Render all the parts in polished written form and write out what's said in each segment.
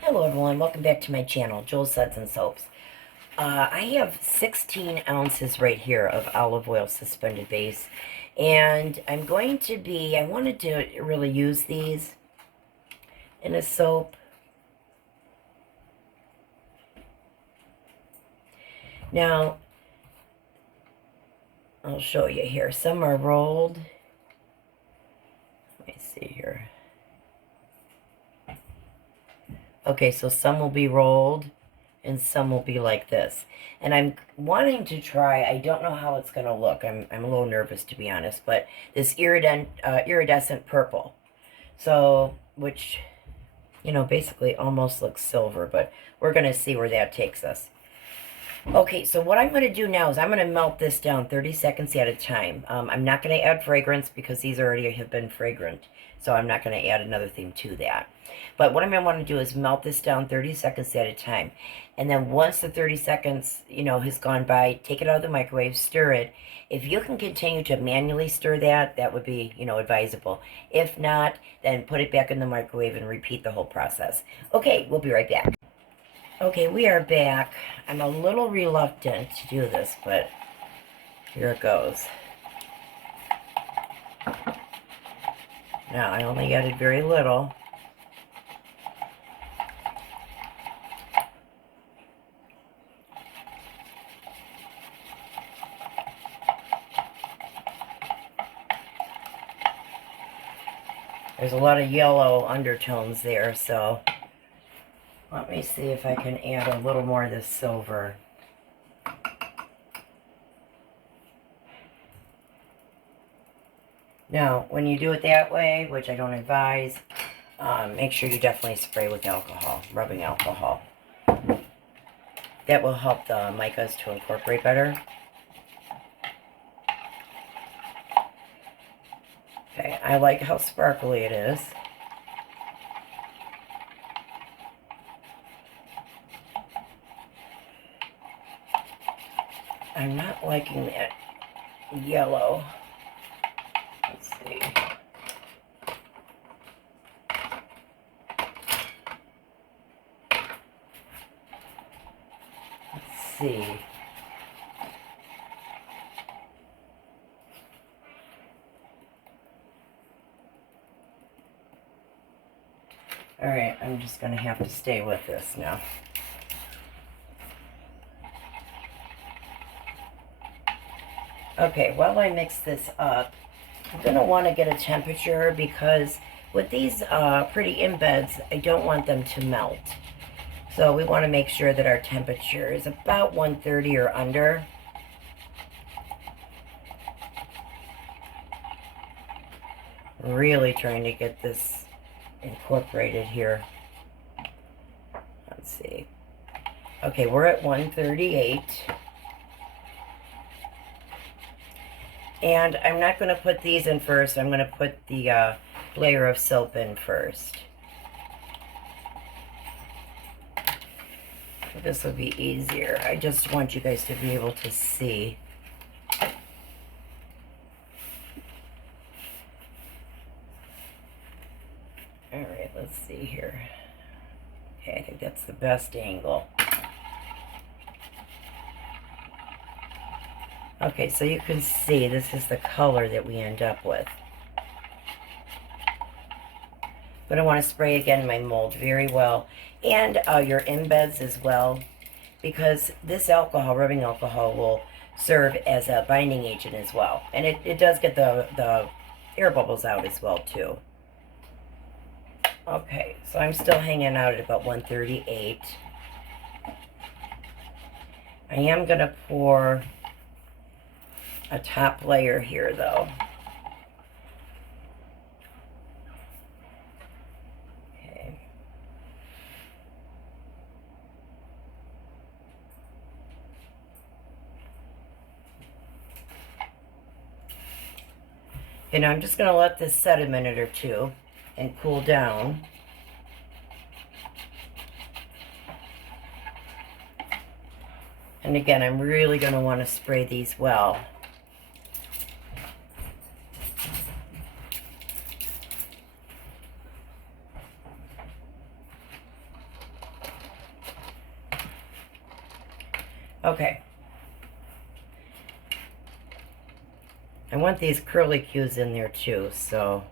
Hello everyone, welcome back to my channel, Jules Suds and Soaps. I have 16 ounces right here of olive oil suspended base, and I wanted to really use these in a soap. Now, I'll show you here. Some are rolled. Let me see here. Okay, so some will be rolled and some will be like this. And I'm wanting to try, I don't know how it's going to look. I'm a little nervous, to be honest, but this iridescent purple. So, which, basically almost looks silver, but we're going to see where that takes us. Okay, so what I'm going to do now is I'm going to melt this down 30 seconds at a time. I'm not going to add fragrance because these already have been fragrant, so I'm not going to add another thing to that. But what I'm going to want to do is melt this down 30 seconds at a time. And then once the 30 seconds, has gone by, take it out of the microwave, stir it. If you can continue to manually stir that, that would be, advisable. If not, then put it back in the microwave and repeat the whole process. Okay, we'll be right back. Okay, we are back. I'm a little reluctant to do this, but here it goes. Now, I only added very little. There's a lot of yellow undertones there, so let me see if I can add a little more of this silver. Now, when you do it that way, which I don't advise, make sure you definitely spray with alcohol, rubbing alcohol. That will help the micas to incorporate better. Okay, I like how sparkly it is. I'm not liking that yellow. Let's see. Let's see. Alright, I'm just going to have to stay with this now. Okay, while I mix this up, I'm going to want to get a temperature because with these pretty embeds, I don't want them to melt. So we want to make sure that our temperature is about 130 or under. Really trying to get this incorporated here. Let's see. Okay, we're at 138. And I'm not going to put these in first. I'm going to put the layer of soap in first. This will be easier. I just want you guys to be able to see. Alright, let's see here. Okay, I think that's the best angle. Okay, so you can see this is the color that we end up with. But I want to spray again my mold very well. And your embeds as well. Because this alcohol, rubbing alcohol, will serve as a binding agent as well. And it does get the air bubbles out as well, too. Okay, so I'm still hanging out at about 138. I am going to pour a top layer here, though. Okay. And I'm just going to let this set a minute or two and cool down. And again, I'm really going to want to spray these well. Okay. I want these curly cues in there too, so...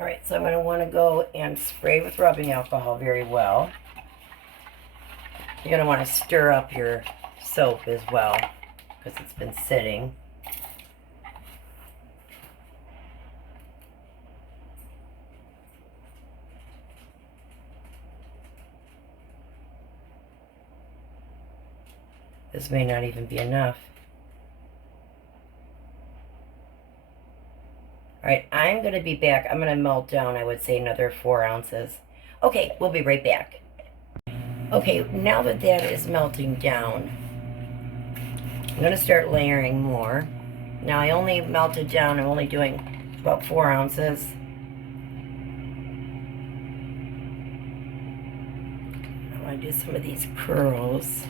Alright, so I'm going to want to go and spray with rubbing alcohol very well. You're going to want to stir up your soap as well, because it's been sitting. This may not even be enough. Alright, I'm going to be back. I'm going to melt down, I would say, another 4 ounces. Okay, we'll be right back. Okay, now that that is melting down, I'm going to start layering more. Now, I only melted down, I'm only doing about 4 ounces. I want to do some of these curls.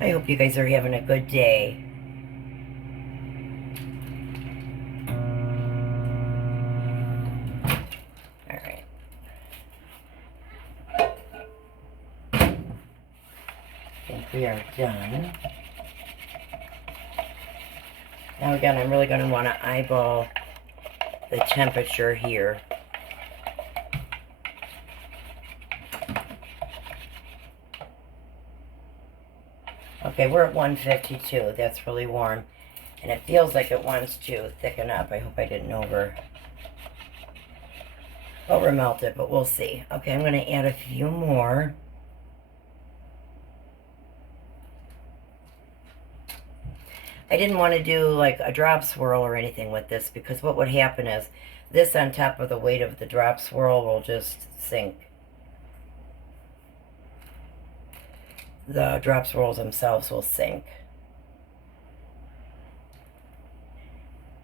I hope you guys are having a good day. Alright. I think we are done. Now again, I'm really going to want to eyeball the temperature here. Okay, we're at 152. That's really warm. And it feels like it wants to thicken up. I hope I didn't over melt it, but we'll see. Okay, I'm going to add a few more. I didn't want to do like a drop swirl or anything with this, because what would happen is this on top of the weight of the drop swirl will just sink. The drop swirls themselves will sink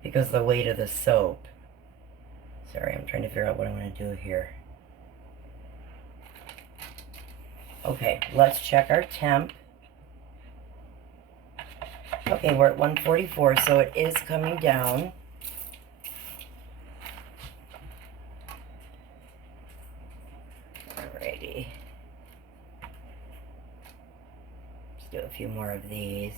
because of the weight of the soap. Sorry, I'm trying to figure out what I'm going to do here. Okay, let's check our temp. Okay, we're at 144, so it is coming down. Alrighty. Let's do a few more of these.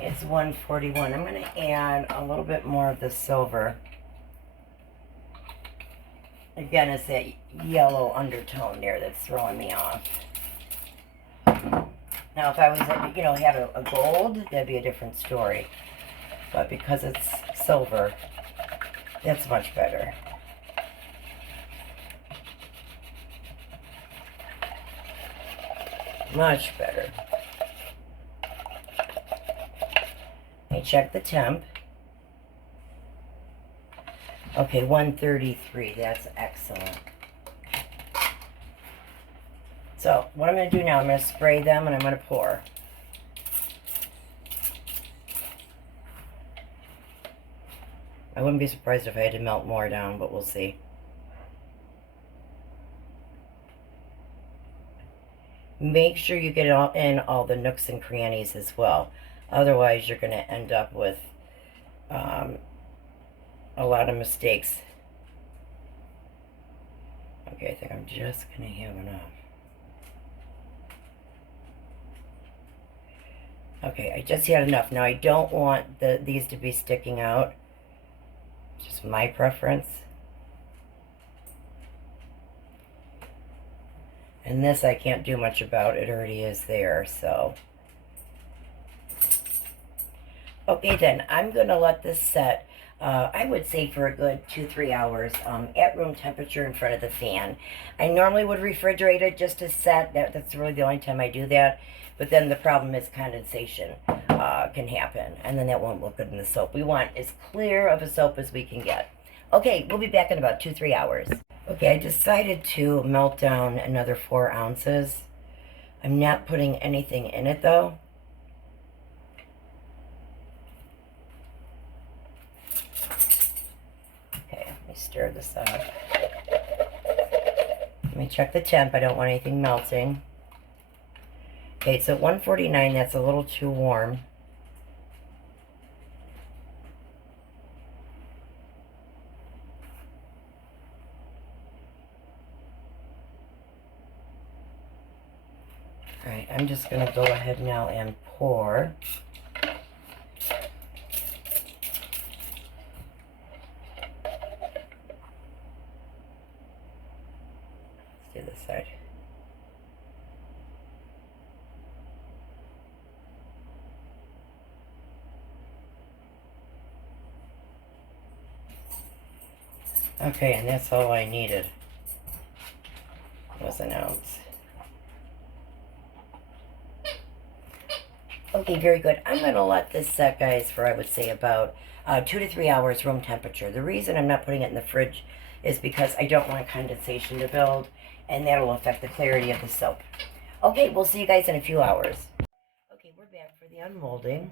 It's 141. I'm going to add a little bit more of the silver. Again, it's that yellow undertone there that's throwing me off. Now, if I was, you know, had a gold, that'd be a different story. But because it's silver, that's much better. Much better. Let me check the temp. Okay, 133. That's excellent. So, what I'm going to do now, I'm going to spray them and I'm going to pour. I wouldn't be surprised if I had to melt more down, but we'll see. Make sure you get in all the nooks and crannies as well. Otherwise, you're going to end up with a lot of mistakes. Okay, I think I'm just going to have enough. Okay, I just had enough. Now, I don't want these to be sticking out. Just my preference. And this I can't do much about. It already is there, so. Okay, then, I'm going to let this set, I would say for a good 2-3 hours at room temperature in front of the fan. I normally would refrigerate it just to set. That's really the only time I do that. But then the problem is condensation can happen, and then that won't look good in the soap. We want as clear of a soap as we can get. Okay, we'll be back in about 2-3 hours. Okay, I decided to melt down another 4 ounces. I'm not putting anything in it, though. Okay, let me stir this up. Let me check the temp. I don't want anything melting. Okay, it's at 149. That's a little too warm. All right, I'm just going to go ahead now and pour. Let's do this side. Okay, and that's all I needed. Was an ounce. Okay, very good. I'm going to let this set, guys, for I would say about 2 to 3 hours room temperature. The reason I'm not putting it in the fridge is because I don't want condensation to build, and that'll affect the clarity of the soap. Okay, we'll see you guys in a few hours. Okay, we're back for the unmolding.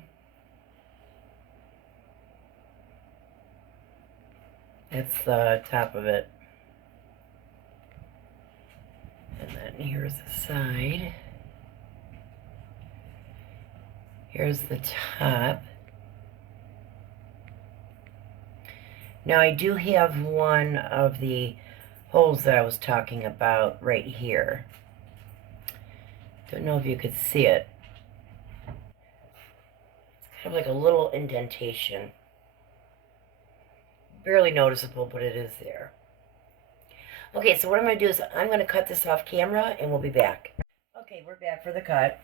It's the top of it. And then here's the side. Here's the top. Now I do have one of the holes that I was talking about right here. Don't know if you could see it. It's kind of like a little indentation. Barely noticeable, but it is there. Okay, so what I'm going to do is I'm going to cut this off camera and we'll be back. Okay, we're back for the cut.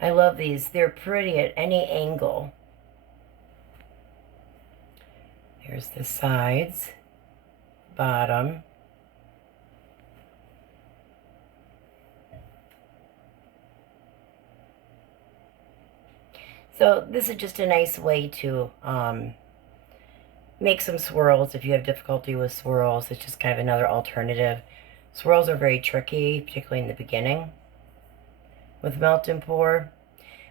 I love these. They're pretty at any angle. Here's the sides, bottom. So this is just a nice way to make some swirls if you have difficulty with swirls. It's just kind of another alternative. Swirls are very tricky, particularly in the beginning with melt and pour.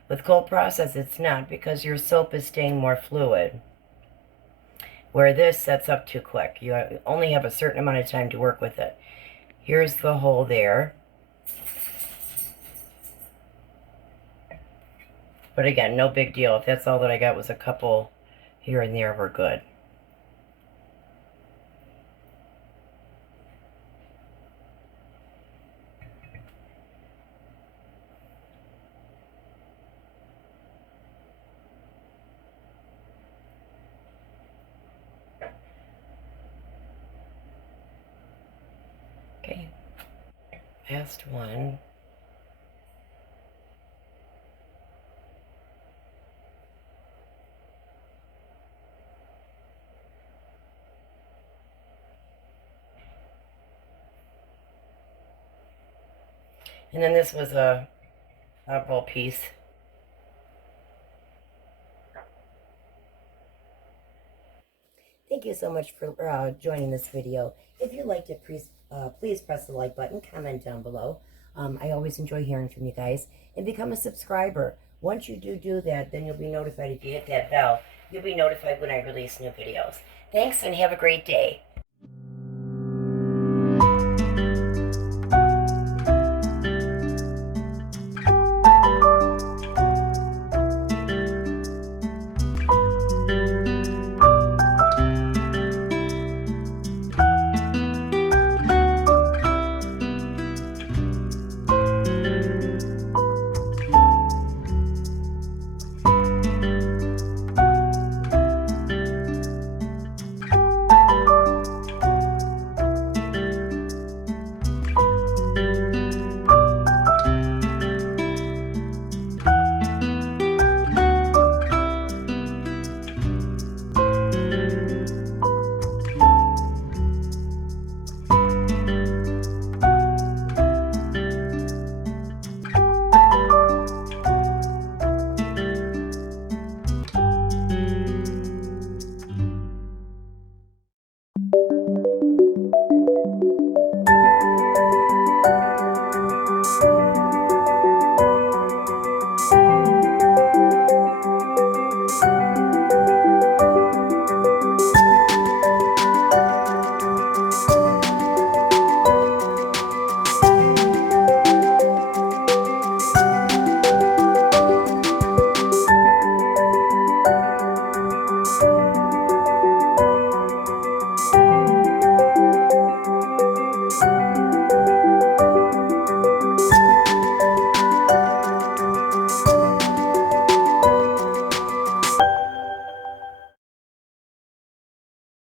With cold process, it's not, because your soap is staying more fluid. Where this sets up too quick. You only have a certain amount of time to work with it. Here's the hole there. But again, no big deal. If that's all that I got was a couple here and there, we're good. Okay, last one. And then this was a oddball piece. Thank you so much for joining this video. If you liked it, please press the like button, comment down below. I always enjoy hearing from you guys. And become a subscriber. Once you do that, then you'll be notified. If you hit that bell, you'll be notified when I release new videos. Thanks, and have a great day.